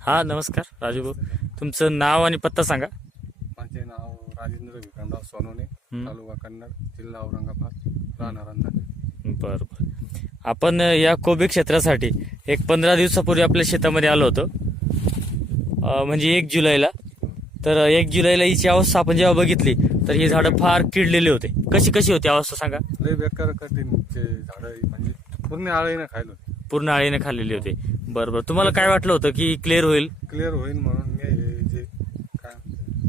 हा नमस्कार राजू भाऊ तुमचं नाव आणि पत्ता सांगा. माझे नाव राजेंद्र विक्रमराव सोनवणे. तालुका कन्नड जिल्हा औरंगाबाद राहणार बरं बरं आपण या कोबी क्षेत्रासाठी एक पंधरा दिवसापूर्वी आपल्या शेतामध्ये आलो होतो. म्हणजे एक जुलैला. तर एक जुलैला हिची अवस्था आपण जेव्हा बघितली तर ही झाडं फार किडलेली होते. कशी कशी होती अवस्था सांगा. लय बेकार कठीणचे झाडं म्हणजे पूर्ण आळीने खायला होते. पूर्ण आळीने खाल्लेली होती. बरं बरं. तुम्हाला काय वाटलं होतं की क्लिअर होईल? क्लिअर होईल म्हणून मी हे जे काय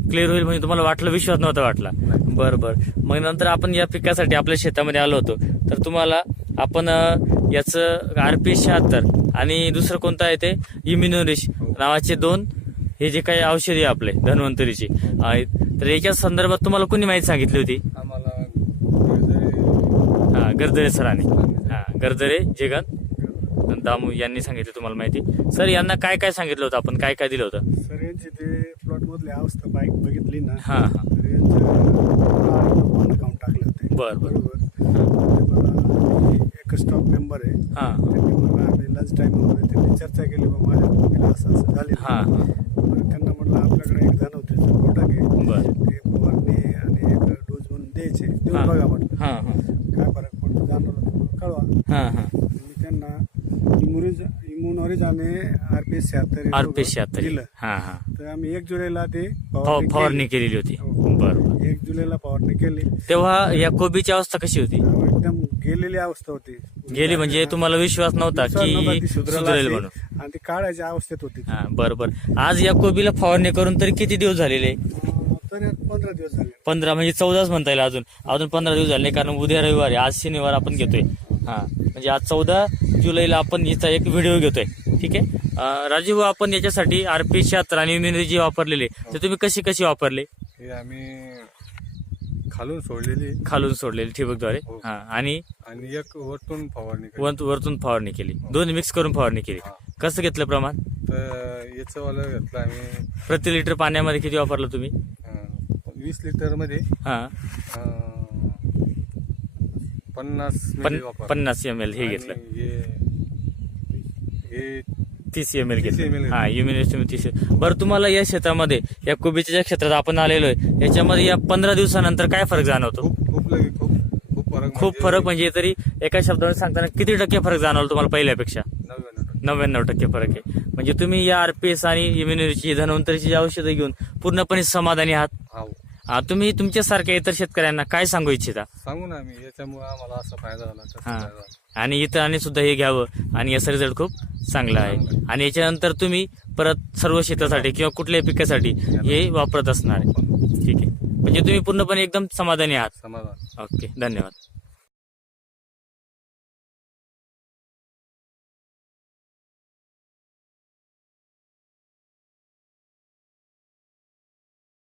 क्लिअर होईल म्हणजे तुम्हाला वाटलं विश्वास नव्हता वाटला? बरं बरं. मग नंतर आपण या पिकासाठी आपल्या शेतामध्ये आलो होतो. तर तुम्हाला आपण अ, याचं आर पी शहात्तर आणि दुसरं कोणतं आहे ते? इम्युनोरिश नावाचे दोन हे जे काही औषधी आहे आपले धन्वंतरीची आहेत. तर याच्या संदर्भात तुम्हाला कोणी माहिती सांगितली होती? आम्हाला हे हा गरदरे सरांनी. हा गरदरे जेगन दामू यांनी सांगितलं तुम्हाला माहिती. सर यांना काय काय सांगितलं होतं? आपण काय काय दिलं होतं? सर यांची ते प्लॉट मधली अवस्था बाईक बघितली ना हा हा. तर यांचं पानं टाकले होते. बरं, बरं. बरोबर. एक स्टॉप मेंबर आहे. हा. त्यांनी मला आम्ही लंच टाइममध्ये त्यांनी चर्चा केली बा माझ्या मुलीला असं असं झाले हा हा. त्यांना म्हटलं आपल्याकडे एक धनवतीचं प्रोडक्ट आहे बरं. ते फवारणी आणि एक डोस म्हणून द्यायचे. हा. बघा म्हटलं हा हा. काय फरक पडतो? जाणवलं तर मला कळवा. हा हा. मी त्यांना इम्युनॉरिज आम्ही शहात्तर शहात्तर. दिलं. हा हा. तर आम्ही एक जुलैला ते फव- फवारणी केली. केलेली होती. हो. बरोबर. एक जुलैला फवारणी केली. तेव्हा या कोबीची अवस्था कशी होती? एकदम गेलेली अवस्था होती. गेली म्हणजे तुम्हाला विश्वास नव्हता की सुधरेल. म्हणून. आणि ती काढायच्या अवस्थेत होती. हा बरोबर. आज या कोबीला फवारणी करून तरी किती दिवस झालेले? अं, तरी पंधरा दिवस झाले. पंधरा म्हणजे चौदाच म्हणता येईल अजून. अजून पंधरा दिवस झाले कारण उद्या रविवार आहे. आज शनिवार आपण घेतोय. हा. म्हणजे आज चौदा जुलैला आपण हिचा एक व्हिडिओ घेतोय. ठीक आहे? राजीव आपण याच्यासाठी आरपी शहात्तर आणि इम्युनिटी वापरलेले. ते तुम्ही कशी कशी वापरले? हे आम्ही खालून सोडलेली. खालून सोडलेले ठिबकद्वारे हो. हा. आणि? आणि एक वरतून फवारणी केली. वरतून फवारणी केली. दोन्ही मिक्स करून फवारणी केली. हा. कसं घेतलं प्रमाण? तर याचं वाला घेतलं आम्ही. प्रति लिटर पाण्यामध्ये किती वापरलं तुम्ही? अं, वीस लिटरमध्ये. हा. पन्नास पन, एम एल हे आणि घेतलं. हे हे तीस एम एल 30 घेतलं. Ml. हा इम्युनिटी तीस बरं तुम्हाला या क्षेत्रामध्ये या कोबीच्या ज्या क्षेत्रात आपण आलेलो आहे याच्यामध्ये या पंधरा दिवसानंतर काय फरक जाणवतो? खूप खूप लगे खूप खूप फरक खूप फरक म्हणजे तरी एका शब्दाने सांगताना किती टक्के फरक जाणवला तुम्हाला पहिल्यापेक्षा? नव्याण्णव टक्के. नव्याण्णव टक्के फरक आहे. म्हणजे तुम्ही या आरपीएस आणि इम्युनिटीची धन्वंतरीची जी औषधं घेऊन पूर्णपणे समाधानी आहात? तुम्ही तुमच्यासारख्या इतर शेतकऱ्यांना काय सांगू इच्छिता? सांगू ना याच्यामुळे आम्हाला असा फायदा झाला तसा हा. फायदा झाला. आणि इतरांनी सुद्धा हे घ्यावं आणि याचा रिझल्ट खूप चांगला आहे. आणि याच्यानंतर तुम्ही परत सर्व शेतासाठी किंवा कुठल्याही पिकासाठी हे वापरत असणार आहे. ठीक आहे. म्हणजे तुम्ही पूर्णपणे एकदम समाधानी आहात. समाधान. ओके धन्यवाद.